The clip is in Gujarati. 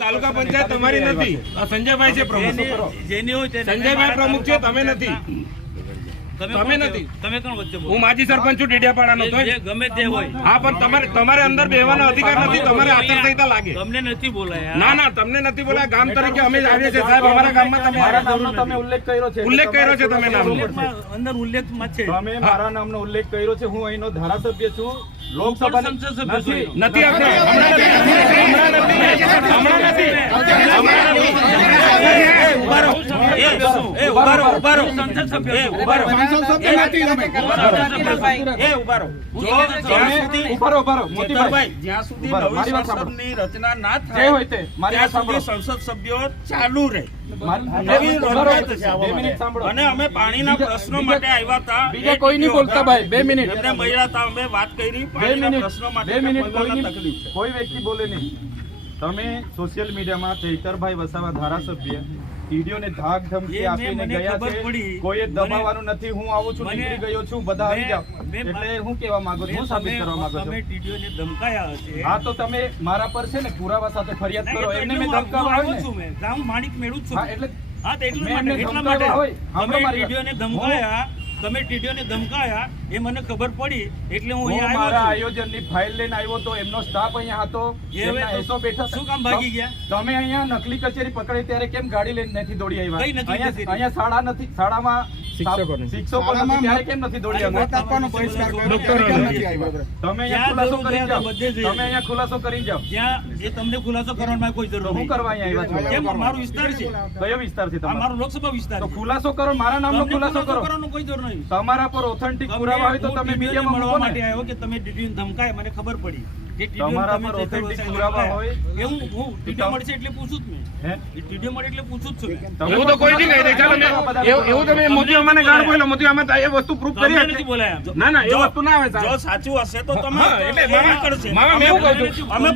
તાલુકા પંચાયત તમારી નથી, સંજયભાઈ છે પ્રમુખ, સંજયભાઈ પ્રમુખ છે, તમે નથી, તમે નથી, તમે કોણ વચ્ચે? હું માજી સરપંચ છું ડેડિયાપાડાનો, ગમે તે હોય. હા, પણ તમારે અંદર બેહવાનો અધિકાર નથી, તમારે આચારસંહિતા લાગે. તમને નથી બોલાયા? ના ના, તમને નથી બોલાયા. ગામ તરીકે અમે જ આવીએ છીએ સાહેબ. અમારા ગામમાં તમે ઉલ્લેખ કર્યો છે, તમે નામનો અંદર ઉલ્લેખમાં છે. તમે મારા નામનો ઉલ્લેખ કર્યો છે. હું અહીંનો ધારાસભ્ય છું, લોકસભા સંસદ સભ્ય છું. નથી આપણે જ્યાં સુધી નવી સંસદની રચના ના થાય ત્યાં સુધી સંસદ સભ્યો ચાલુ રહે. અને અમે પાણીના પ્રશ્નો માટે આવ્યા હતા. બીજા કોઈ નહીં બોલતા ભાઈ. 2 મિનિટ એમને મળ્યા હતા, અમે વાત કરી પાણીના પ્રશ્નો માટે. કોઈ વ્યક્તિ બોલે નહીં. તમે સોશિયલ મીડિયામાં ચૈતરભાઈ વસાવા ધારાસભ્ય વીડિયોને ધાક ધમકી આપીને ગયા છે. કોઈ દબાવવાનું નથી. હું આવું છું, નીકળી ગયો છું, બધા આવી જાવ. એટલે હું કહેવા માંગુ છું, હું સાબિત કરવા માંગુ છું. તમે ટીડીઓને ધમકાયા હશે. હા, તો તમે મારા પર છે ને પુરાવા સાથે ફરિયાદ કરો. એમને મેં ધમકાવ્યો છું. મેં ગામ માણિક મેળું છું. હા, એટલે હા, તો એટલા માટે તમે ટીડીઓને ધમકાયા, તમે ટીડીઓને ધમકાયા એ મને ખબર પડી એટલે હું અહીંયા આવ્યો. મારા આયોજનની ફાઇલ લઈને આવ્યો તો એમનો સ્ટાફ અહીંયા હતો, એમના એસો બેઠા. શું કામ ભાગી ગયા? તમે અહીંયા નકલી કચેરી પકડી ત્યારે કેમ ગાડી લઈને નથી દોડી કઈ આવ્યા? નકલી કચેરી? અહીંયા શાળા નથી, શાળામાં શિક્ષકો નથી ત્યારે કેમ નથી દોડી આવ્યા? તમે અહીંયા ખુલાસો કરી જાઓ. તમે અહીંયા ખુલાસો કરી જાઓ. ત્યાં એ તમને ખુલાસો કરવાની કોઈ જરૂર હું નથી. કરવા અહીંયા આવ્યા કેમ? છું? મારો વિસ્તાર છે, કયો વિસ્તાર છે આ તમારો? મારો લોકસભા વિસ્તાર તો છે. ખુલાસો કરો, મારા નામનો તમને ખુલાસો કરો. કરવાનો કોઈ જરૂર નહીં. તમારા પર ઓથેન્ટિક પુરાવા હોય તો હું તમે ટીડીઓને મીડિયામાં મળવા મૂકો માટે ને. આવ્યો કે તમે ટીડીઓને ધમકાય, મને ખબર પડી કે ટીડીઓને તમારા તમે પર જે authentic કરો છો પુરાવા હોય. એ હું ટીડીઓ મળશે એટલે પૂછું જ મેં. હે? ટીડીઓ મળે એટલે પૂછું જ છું મેં. એવું તો કોઈ નહીં કહી દે. ચાલો એવું તમે મોદી અમને ગાળ બોલો, મોદી અમે એ વસ્તુ પ્રૂફ કરી તમને આપીએ. નથી બોલાયા. ના ના, એ વસ્તુ ના આવે જો સાહેબ. સાચું હશે તો તમે હા, એટલે કરશે. મામા મેં એવું કહું છું, અમે